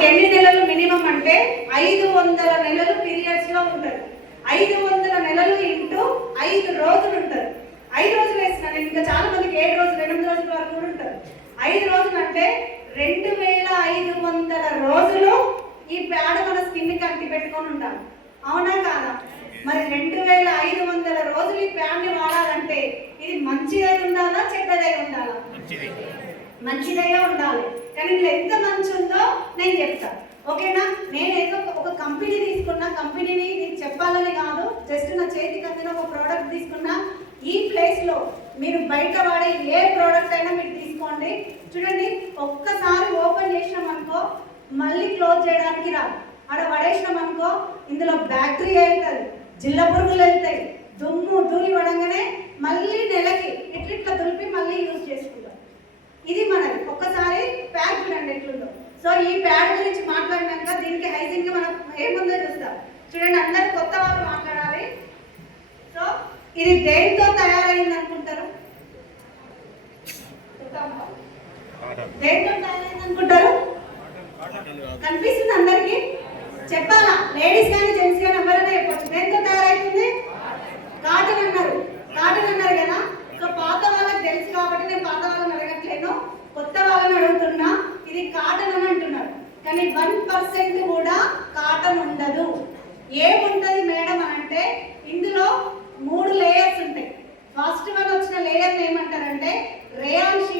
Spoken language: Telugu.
మనకి ఎన్ని నెలలు మినిమం అంటే 500 నెలలు పీరియడ్స్ లో ఉంటారు. 500 నెలలు ఇంటూ 5 రోజులు ఉంటారు. 5 రోజులు వేస్తున్నాను, ఇంకా చాలా మందికి 7 రోజులు 8 రోజుల వరకు కూడా ఉంటారు. 5 రోజులు అంటే 2500 రోజులు ఈ ప్యాడ్ మన స్కిన్ కి అంటి పెట్టుకొని ఉండాలి. అవునా కాదా? మరి 2500 రోజులు ఈ ప్యాడ్ ని వాడాలంటే ఇది మంచిదై ఉండాలా చెడ్డదై ఉండాలా? మంచిదైనా ఉండాలి. కానీ ఇది ఎంత మంచి ఉందో నేను చెప్తాను, ఓకేనా? నేను ఏదో ఒక కంపెనీ తీసుకున్నా, కంపెనీని నీకు చెప్పాలని కాదు, జస్ట్ నా చేతికి అందిన ఒక ప్రోడక్ట్ తీసుకున్నా. ఈ ప్లేస్లో మీరు బయట వాడే ఏ ప్రోడక్ట్ అయినా మీరు తీసుకోండి. చూడండి, ఒక్కసారి ఓపెన్ చేసినాం అనుకో మళ్ళీ క్లోజ్ చేయడానికి రాదు. అక్కడ పడేసినాం అనుకో ఇందులో బ్యాక్టీరియా వెళ్తుంది, జిల్ల పురుగులు వెళ్తాయి, దుమ్ము ధూళి పడంగానే మళ్ళీ నెలకి ఇట్లా దులిపి మళ్ళీ యూజ్ చేసుకుంటాం. ఇది మనది. ఒక్కసారి ప్యాడ్ చూడండి ఎట్లుందో. సో ఈ ప్యాడ్ గురించి మాట్లాడినాక దీనికి హైజీన్ గా మనం ఏముందో చూస్తాం. చూడండి, అందరు కొత్త వాళ్ళు మాట్లాడాలి. సో ఇది దేంతో తయారైంది అనుకుంటారు? దేంతో తయారైంది అనుకుంటారు? కనిపిస్తుంది అందరికి? చెప్పాలా? లేడీస్ కానీ జెంట్స్ కానీ ఎవరైనా చెప్పచ్చు. దేంతో తయారైతుంది? కాటన్ అన్నారు. కాటన్ అన్నారు కదా. సో పాత వాళ్ళకి తెలుసు కాబట్టి నేను పాత వాళ్ళని అడగట్లేను, కొత్త వాళ్ళని అడుగుతున్నా. ఇది కాటన్ అని అంటున్నారు, కానీ 1% కూడా కాటన్ ఉండదు. ఏముంటది మేడం అని అంటే ఇందులో 3 లేయర్స్ ఉంటాయి. ఫస్ట్ వన్ వచ్చిన లేయర్ ఏమంటారంటే రేయాన్ షీట్